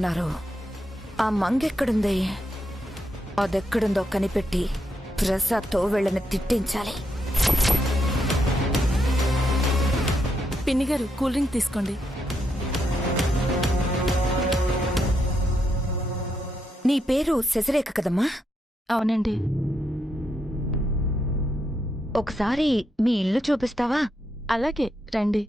అన్నారు. ఆ మంగెక్కడుంది? అదెక్కడుందో కనిపెట్టి ప్రసాద్తో వీళ్ళని తిట్టించాలి. పిన్ని గారు, కూల్ డ్రింక్ తీసుకోండి. నీ పేరు శశిరేఖ కదమ్మా? అవునండి. ఒకసారి మీ ఇల్లు చూపిస్తావా? అలాగే, రండి.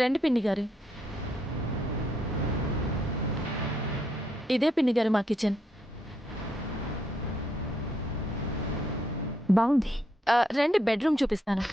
రండి పిన్ని గారు. ఇదే పిన్ని గారు మా కిచెన్. బాగుంది. రండి, బెడ్రూమ్ చూపిస్తాను.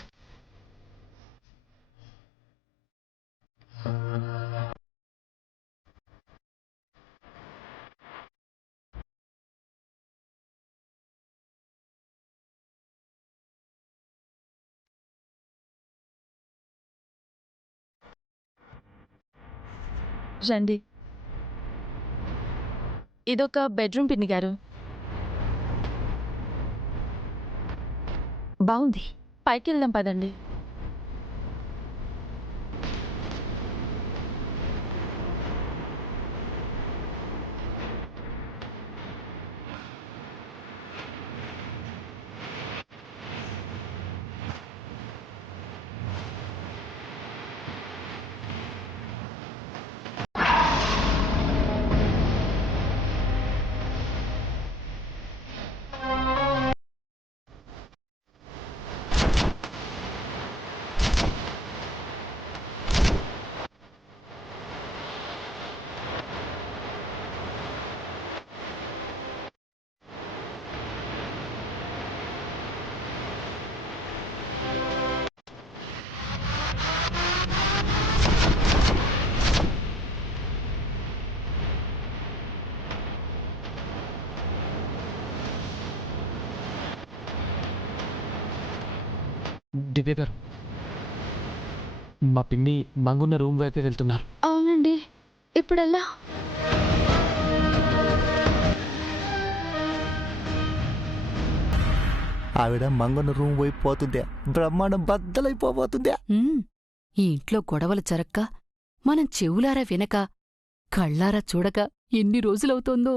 రండి. ఇదొక బెడ్రూమ్ పిన్ని గారు. బాగుంది. పైకి వెళ్దాం పదండి. దివ్య గారు, మా పిన్ని మంగున్న రూమ్ వైపే వెళ్తున్నారు. అవునండి. ఇప్పుడెలా? ఆవిడ మంగన్న రూమ్ వైపు పోతుందే, బ్రహ్మాండం బద్దలైపోబోతుందే. ఈ ఇంట్లో గొడవలు జరక్క మనం చెవులారా వినక కళ్ళారా చూడక ఎన్ని రోజులవుతోందో.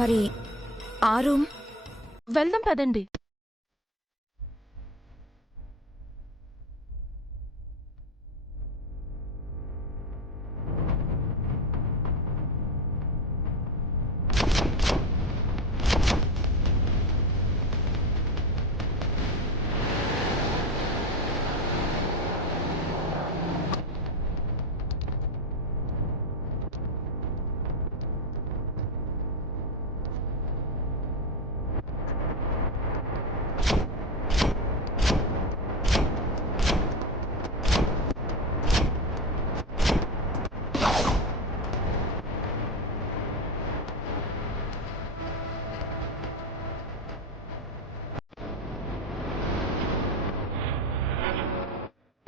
మరి ఆ రూమ్? వెళ్దాం పదండి.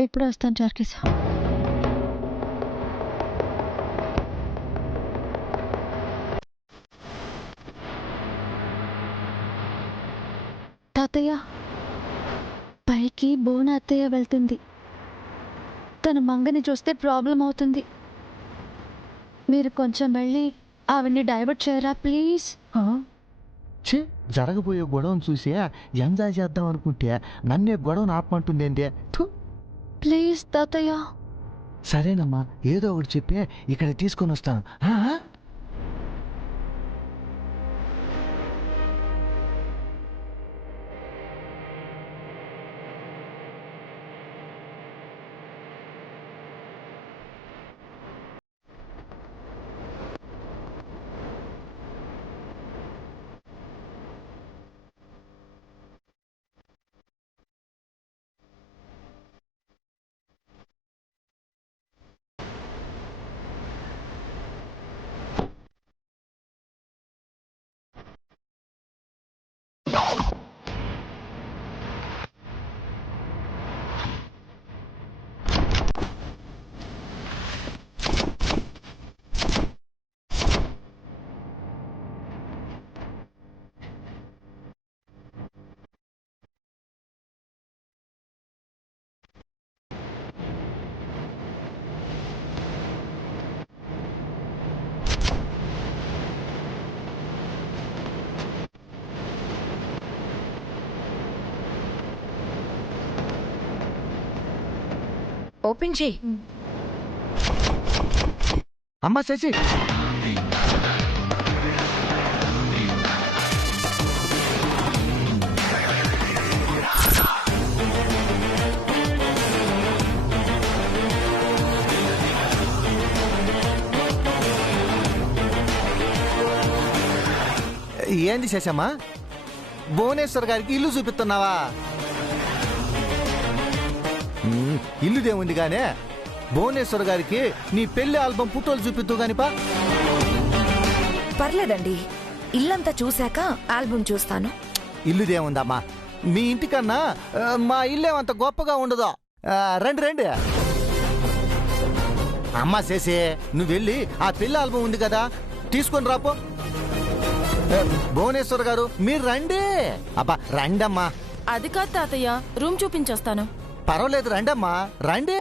ఎప్పుడు వస్తాను చార్కిస్? తాతయ్య, పైకి బోన అత్తయ్య వెళ్తుంది. తన మంగని చూస్తే ప్రాబ్లం అవుతుంది. మీరు కొంచెం వెళ్ళి ఆవిడ్ని డైవర్ట్ చేయరా ప్లీజ్? ఛీ, జరగబోయే గొడవను చూసి ఎంజాయ్ చేద్దాం అనుకుంటే నన్నే గొడవను ఆపమంటుందేంటే. ప్లీజ్ తాతయ్య. సరేనమ్మా, ఏదో ఒకటి చెప్పి ఇక్కడ తీసుకొని వస్తాను. ఓపెన్ చేయి. అమ్మ శశి, ఏంది శశమ్మా, భువనేశ్వర్ గారికి ఇల్లు చూపిస్తున్నావా? ఇల్లుదేముంది గానే, భువనేశ్వర్ గారికి నీ పెళ్లి ఆల్బమ్ ఫోటోలు చూపిద్దు గానిపా. పర్లేదండి, ఇల్లంతా చూశాక ఆల్బమ్ చూస్తాను. ఇల్లుదేముందమ్మా, మీ ఇంటికన్నా మా ఇల్లేమంత గొప్పగా ఉండదు. రండి రండి. అమ్మా చేసి నువ్వు వెళ్ళి ఆ పెళ్లి ఆల్బమ్ ఉంది కదా, తీసుకొని రాపో. భువనేశ్వర్ గారు మీరు రండి. అబ్బా రండమ్మా. అది కాదు తాతయ్య, రూమ్ చూపించొస్తాను. పర్వాలేదు రండమ్మా, రండి.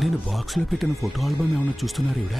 నేను బాక్స్ లో పెట్టిన ఫోటో ఆల్బమ్ ఏమన్నా చూస్తున్నారు ఇవిడ?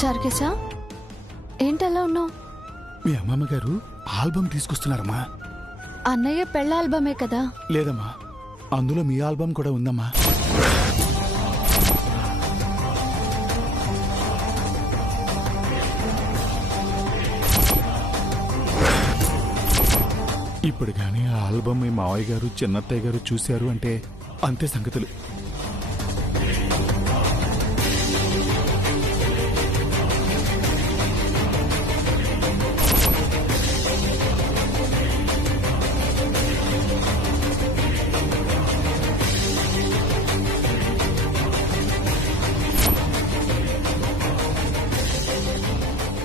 చారుకేశా, ఏంటలా ఉన్నావు? మీ అమ్మమ్మ గారు ఆల్బమ్ తీసుకొస్తున్నారమ్మా. అన్నయ్య పెళ్ళ ఆల్బమే కదా. లేదమ్మా, అందులో మీ ఆల్బమ్ కూడా ఉందమ్మా. ఇప్పుడు కానీ ఆ ఆల్బమ్ మీ మావయ్య గారు చిన్నత్తయ్య గారు చూశారు అంటే అంతే సంగతులు.